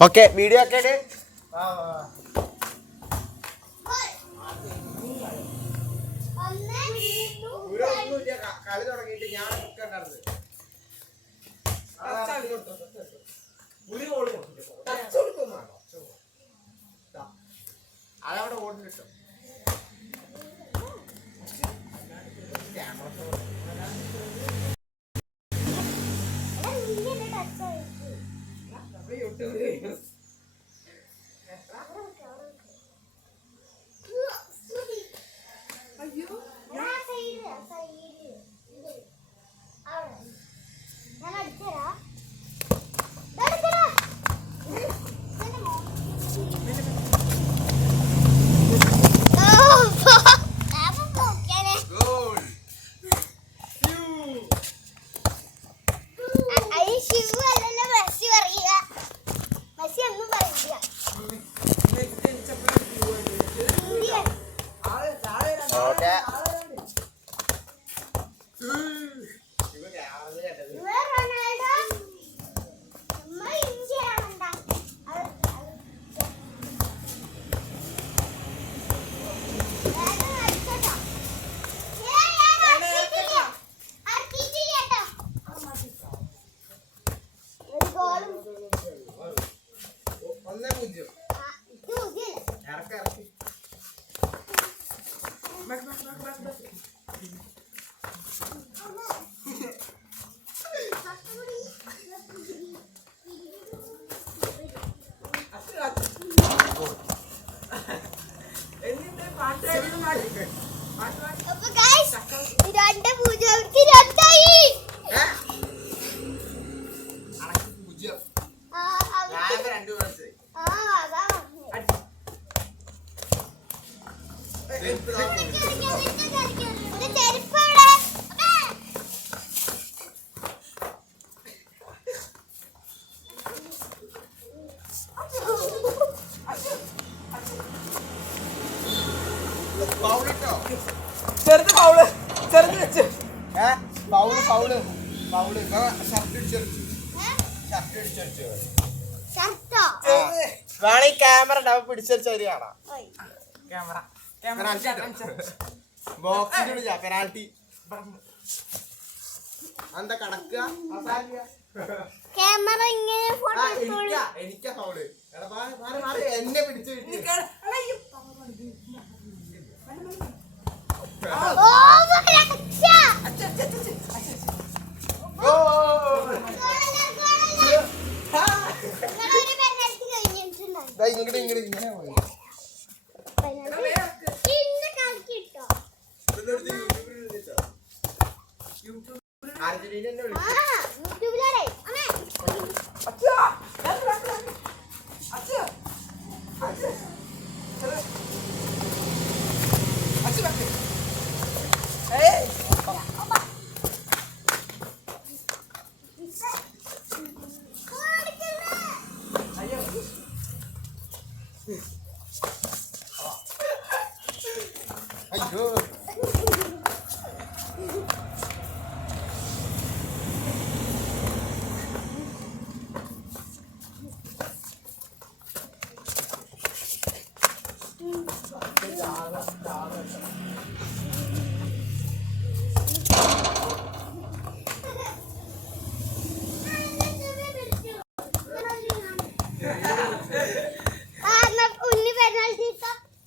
okay video ഒക്കെ കളി തുടങ്ങിയിട്ട് ഞാൻ അതവിടെ ഓടിട്ടോ ചെറുത് പൗള് ചെറുത് വെച്ച് പൗള് പൗള് പൗള് ഷർട്ട് ഇടിച്ചടിച്ചു വേണേ ക്യാമറ ഉണ്ടാവും പിടിച്ചടിച്ച ഒരു കാണാം ബോക്സിൽ പെനാൽറ്റി എന്താ കടക്കുക ക്യാമറ ഇങ്ങനെ എനിക്കാ പൗള് എന്നെ പിടിച്ചു ഇങ്ങോട്ട് ഇങ്ങനെ ഇങ്ങനെ പോയി അർജന്റീന അയ്യോ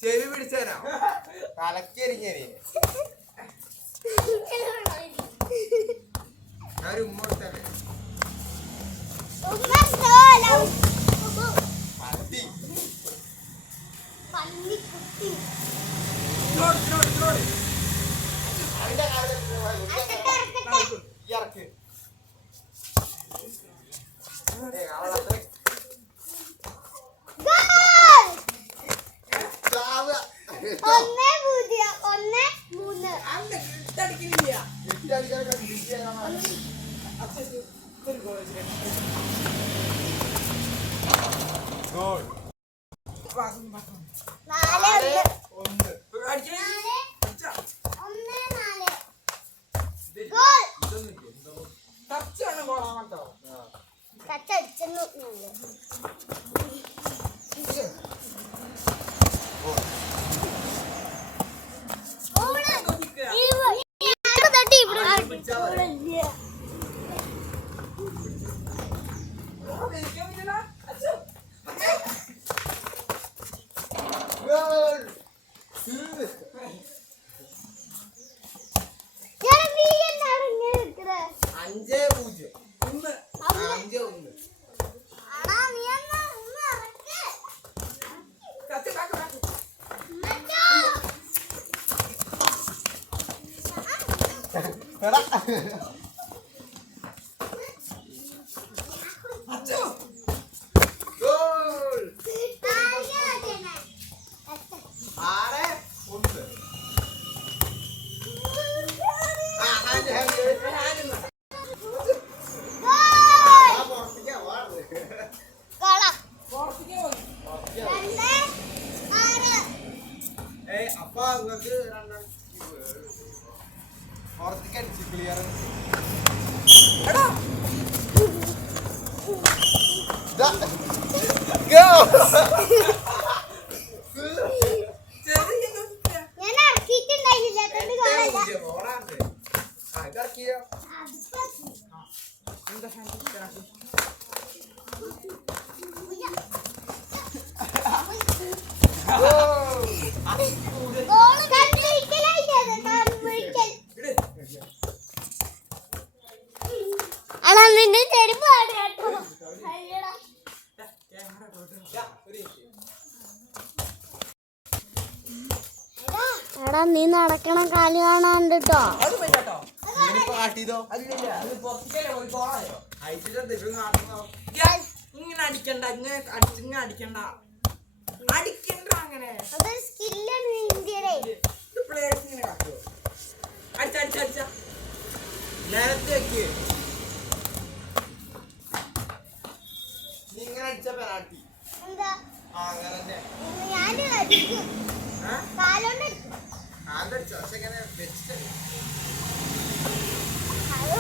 ചെവി പിടിച്ചേനോ തലക്കരിഞ്ഞേനെ ഞാനൊരു ഉമ്മ കൊടുത്തല്ലേ ഇറക്ക് ഗോൾ 5-0 ഒന്ന് 5-1 കത്തി കാക്ക കാക്ക എടാ അച്ഛോ ഗോൾ 6-1 ഹാൻഡ് ഞാനിന്ന് പുറത്തേക്ക് പോയി അപ്പൊ നിങ്ങൾക്ക് പുറത്തേക്ക് അടിച്ച് ക്ലിയർ എടാ ചെറിയ നോക്കില്ല ഇറക്കിയോ എന്താ ഹാൻഡ് നിന്റെ ചെരുപ്പ് കേട്ടോ എടാ നീ നടക്കണ കളി കാണാൻ കേട്ടോ അത് പറ്റാട്ടോ കാട്ടിയതോ അതില്ല അത് പുറത്തേക്കല്ലേ പോയി കോളായോ അയച്ചിട്ടുണ്ട് ഇങ്ങനെ അടിക്കണ്ട ഇങ്ങനെ അടിച്ചിങ്ങനെ അടിക്കണ്ട അടിക്കണ്ട അങ്ങനെ അതൊരു സ്കില്ലാണ് ഇന്ത്യയുടെ ഇത് പ്ലേയേഴ്സ് ഇങ്ങനെ കാട്ടുമോ അടിച്ച നേരത്തെ വെക്ക് നീ ഇങ്ങനെ അടിച്ച പെനാൾട്ടി എന്താ അങ്ങനെ തന്നെ ഞാന് അടിക്കും കാലോണ്ട് അടിക്കും കാലടിച്ചോ പക്ഷെ ഇങ്ങനെ വെച്ചിട്ട് അത്